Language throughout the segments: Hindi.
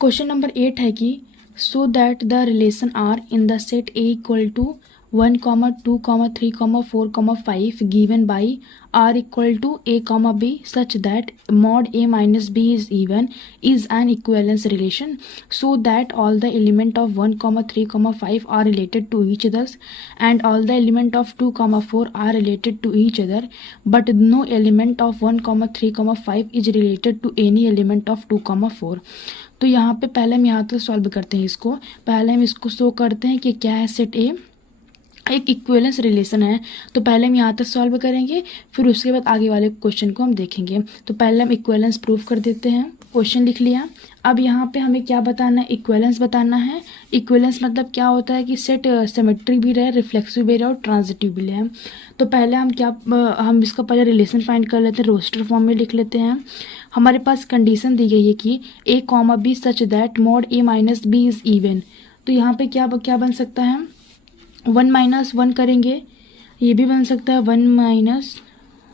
क्वेश्चन नंबर 8 है कि so that the relation R in the set A equal to 1, 2, 3, 4, 5 given by R equal to A, B such that mod a minus b is even is an equivalence relation so that all the element of 1, 3, 5 are related to each other and all the element of 2, 4 are related to each other but no element of 1, 3, 5 is related to any element of 2, 4। तो यहाँ पे पहले हम यहाँ तक सॉल्व करते हैं इसको। पहले हम इसको शो करते हैं कि क्या है सेट ए एक इक्विवेलेंस रिलेशन है। तो पहले हम यहाँ तक सॉल्व करेंगे, फिर उसके बाद आगे वाले क्वेश्चन को हम देखेंगे। तो पहले हम इक्विवेलेंस प्रूफ कर देते हैं। क्वेश्चन लिख लिया। अब यहाँ पे हमें क्या बताना है, इक्विवेलेंस बताना है। इक्विवेलेंस मतलब क्या होता है कि सेट सिमेट्रिक भी रहे, रिफ्लेक्सिव भी रहे और ट्रांजिटिव भी रहे। तो पहले हम इसका पहले रिलेशन फाइंड कर लेते हैं, रोस्टर फॉर्म में लिख लेते हैं। हमारे पास कंडीशन दी गई है कि A, B such that mod a minus B is even. तो यहाँ पे क्या बन सकता है, 1 माइनस 1 करेंगे, ये भी बन सकता है 1 माइनस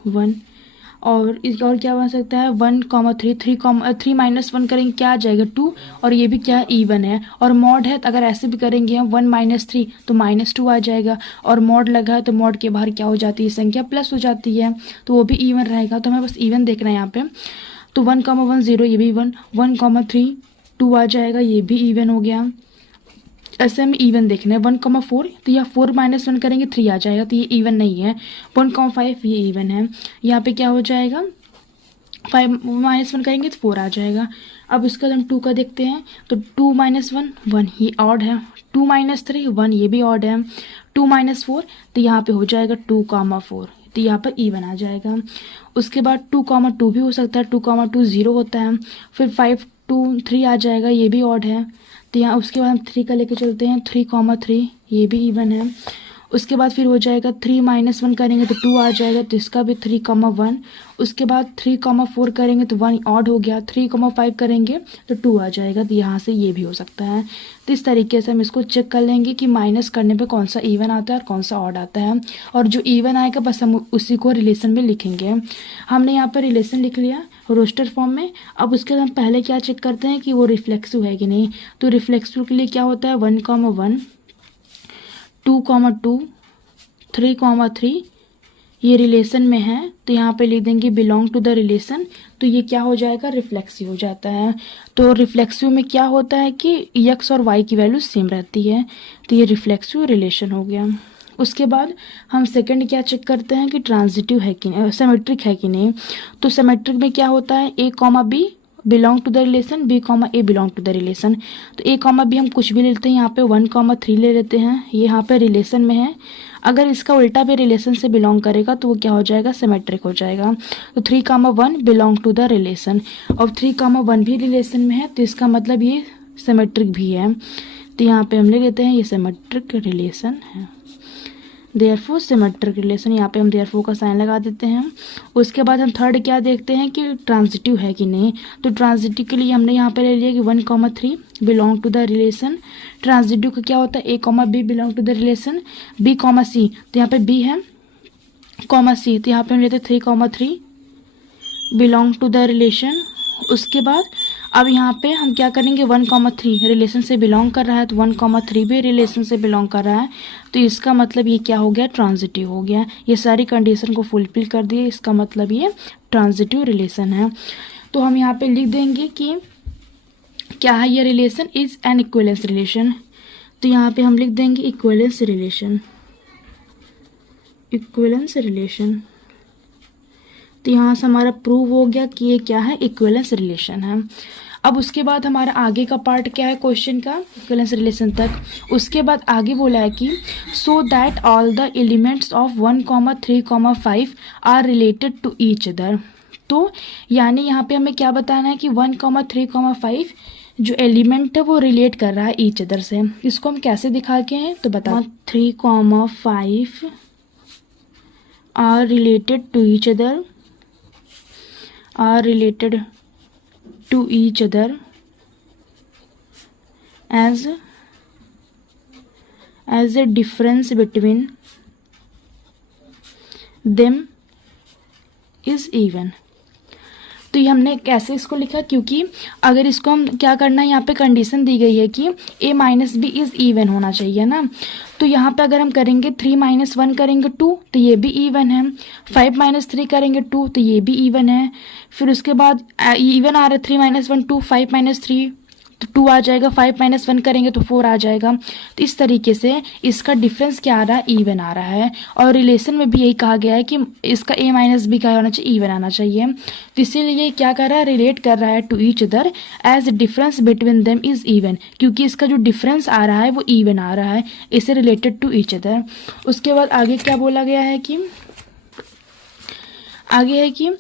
1। और क्या बन सकता है 1, 3 माइनस 1 करेंगे, क्या आ जाएगा 2। और ये भी क्या इवन है। और मॉड है तो अगर ऐसे भी करेंगे हम 1 माइनस 3 तो -2 आ जाएगा। और मॉड लगा है तो मॉड के बाहर क्या हो जाती है, संख्या प्लस हो जाती है, तो वो भी इवन रहेगा। तो हमें बस इवन देखना है यहाँ पे। तो 1, 1 0, ये भी 1, 3 2 आ जाएगा, ये भी इवन हो गया। ऐसे हमें इवन देखना है। 1, 4 तो यह 4 माइनस 1 करेंगे 3 आ जाएगा, तो ये इवन नहीं है। 1, 5 ये इवन है। यहाँ पे क्या हो जाएगा, 5 माइनस 1 करेंगे तो 4 आ जाएगा। अब इसका हम 2 का देखते हैं। तो 2 माइनस 1 1 ये ऑड है। 2 माइनस 3 1 ये भी ऑड है। 2 माइनस 4 तो यहाँ पे हो जाएगा 2, 4 तो यहाँ पर इवन आ जाएगा। उसके बाद 2, 2 भी हो सकता है। 2, 2 0 होता है। फिर 5, 2, 3 आ जाएगा, ये भी ऑड है। तो यहाँ उसके बाद हम 3 का लेके चलते हैं। 3, 3 ये भी इवन है। उसके बाद फिर हो जाएगा 3 माइनस 1 करेंगे तो 2 आ जाएगा, तो इसका भी 3, 1। उसके बाद 3, 4 करेंगे तो 1 ऑड हो गया। 3, 5 करेंगे तो 2 आ जाएगा, तो यहाँ से ये भी हो सकता है। तो इस तरीके से हम इसको चेक कर लेंगे कि माइनस करने पे कौन सा इवन आता है और कौन सा ऑड आता है। और जो इवन आएगा बस हम उसी को रिलेशन में लिखेंगे। हमने यहाँ पर रिलेशन लिख लिया रोस्टर फॉर्म में। अब उसके बाद हम पहले क्या चेक करते हैं कि वो रिफ्लेक्सिव है कि नहीं। तो रिफ्लेक्सिव के लिए क्या होता है 1, 1 2, 2 3, 3 ये रिलेशन में है, तो यहाँ पे लिख देंगे बिलोंग टू द रिलेशन। तो ये क्या हो जाएगा, रिफ्लेक्सिव हो जाता है। तो रिफ्लेक्सिव में क्या होता है कि x और y की वैल्यू सेम रहती है, तो ये रिफ्लेक्सिव रिलेशन हो गया। उसके बाद हम सेकंड क्या चेक करते हैं कि ट्रांजिटिव है कि नहीं, सिमेट्रिक है कि नहीं। तो सिमेट्रिक में क्या होता है a, b belong to the relation, b, a belong to the relation. तो a, b हम कुछ भी लेते हैं, यहाँ पे 1, 3 ले लेते हैं, ये यहाँ पे रिलेशन में है। अगर इसका उल्टा भी रिलेशन से बिलोंग करेगा तो वो क्या हो जाएगा, सिमेट्रिक हो जाएगा। तो 3, 1 बिलोंग टू द रिलेशन, और 3, 1 भी रिलेशन में है, तो इसका मतलब ये सिमेट्रिक भी है। तो यहाँ पे हम ले लेते हैं ये सिमेट्रिक रिलेशन है, देयरफॉर सिमेट्रिक रिलेशन। यहाँ पे हम देयरफॉर का साइन लगा देते हैं। उसके बाद हम थर्ड क्या देखते हैं कि ट्रांजिटिव है कि नहीं। तो ट्रांजिटिव के लिए हमने यहाँ पे ले लिया कि 1, 3 belong to the relation. Transitive का क्या होता है a, b belong to the relation, b, c। तो यहाँ पे b है, c, तो यहाँ पे हम लेते हैं 3, 3 बिलोंग टू द रिलेशन। उसके बाद अब यहाँ पे हम क्या करेंगे 1, 3 रिलेशन से बिलोंग कर रहा है, तो 1, 3 भी रिलेशन से बिलोंग कर रहा है, तो इसका मतलब ये क्या हो गया, ट्रांजिटिव हो गया। ये सारी कंडीशन को फुलफिल कर दिए, इसका मतलब ये ट्रांजिटिव रिलेशन है। तो हम यहाँ पे लिख देंगे कि क्या है ये relation, is an equivalence relation. तो यहाँ पे हम लिख देंगे इक्विवेलेंस रिलेशन, इक्विवेलेंस रिलेशन। तो यहाँ से हमारा प्रूव हो गया कि ये क्या है, इक्विवेलेंस रिलेशन है। अब उसके बाद हमारा आगे का पार्ट क्या है क्वेश्चन का, इक्विवेलेंस रिलेशन तक। उसके बाद आगे बोला है कि so that all the elements of 1, 3, 5 are related to each other. तो यानी यहाँ पे हमें क्या बताना है कि 1, 3, 5 जो एलिमेंट है वो रिलेट कर रहा है ईच अदर से। इसको हम कैसे दिखा के हैं तो बता, 3, 5 are related to each other, are related to each other as a difference between them is even। तो ये हमने कैसे इसको लिखा, क्योंकि अगर इसको हम क्या करना है, यहाँ पे कंडीशन दी गई है कि a minus B is even होना चाहिए ना। तो यहाँ पे अगर हम करेंगे 3 माइनस 1 करेंगे 2 तो ये भी इवन है, 5 माइनस 3 करेंगे 2 तो ये भी इवन है, फिर उसके बाद इवन आ रहा है 3 माइनस 1 2, 5 माइनस 3 तो 2 आ जाएगा, 5 माइनस 1 करेंगे तो 4 आ जाएगा। तो इस तरीके से इसका डिफरेंस क्या आ रहा है, इवन आ रहा है। और रिलेशन में भी यही कहा गया है कि इसका a माइनस बी का होना चाहिए, इवन आना चाहिए। तो इसीलिए क्या कर रहा है, रिलेट कर रहा है to each other as difference between them is even, क्योंकि इसका जो डिफरेंस आ रहा है वो इवन आ रहा है, इसे रिलेटेड टू ईच अदर। उसके बाद आगे क्या बोला गया है कि आगे है कि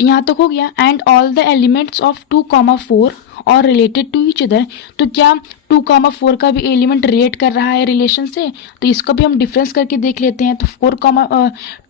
यहाँ तक हो गया, and all the elements of 2,4 और रिलेटेड टू ईच अदर। तो क्या 2,4 का भी एलिमेंट रिलेट कर रहा है रिलेशन से, तो इसको भी हम डिफरेंस करके देख लेते हैं। तो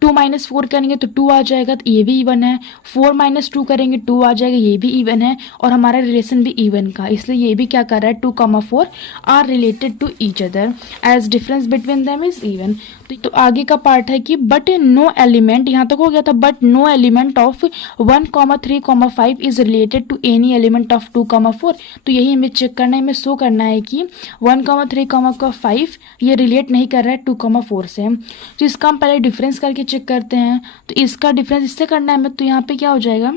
2 माइनस 4 करेंगे तो 2 आ जाएगा, तो ये भी इवन है। 4 माइनस 2 करेंगे 2 आ जाएगा, ये भी इवन है, और हमारा रिलेशन भी इवन का, इसलिए ये भी क्या कर रहा है, 2,4 are related to each other as difference between them is even. तो आगे का पार्ट है कि बट नो एलिमेंट, यहाँ तक हो गया था, but no element of 1,3,5 is related to any element of 2,4। तो यही हमें चेक करना है, हमें शो करना है कि 1,3,5 ये रिलेट नहीं कर रहा है 2,4 से। तो इसका हम पहले डिफरेंस करके चेक करते हैं। तो इसका डिफरेंस इससे करना है हमें, तो यहाँ पे क्या हो जाएगा,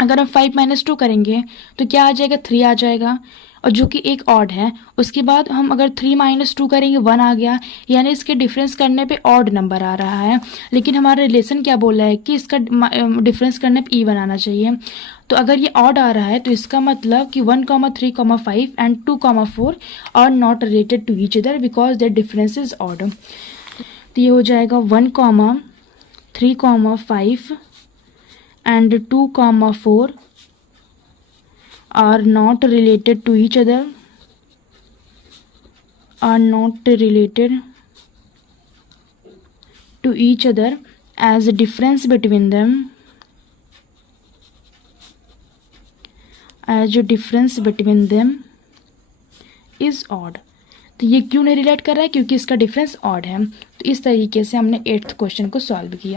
अगर हम 5 माइनस 2 करेंगे तो क्या आ जाएगा, 3 आ जाएगा, और जो कि एक ऑड है। उसके बाद हम अगर 3 माइनस 2 करेंगे 1 आ गया, यानी इसके डिफरेंस करने पे ऑड नंबर आ रहा है। लेकिन हमारा रिलेशन क्या बोला है कि इसका डिफरेंस करने पे इवन आना चाहिए। तो अगर ये ऑड आ रहा है तो इसका मतलब कि 1,3,5 and 2,4 are not related to each other because their difference is odd. तो ये हो जाएगा 1,3,5 and 2,4 are not related to each other, are not related to each other as a difference between them, as a difference between them is odd। तो ये क्यों नहीं रिलेट कर रहा है, क्योंकि इसका डिफरेंस ऑड है। तो इस तरीके से हमने 8th क्वेश्चन को सॉल्व किया।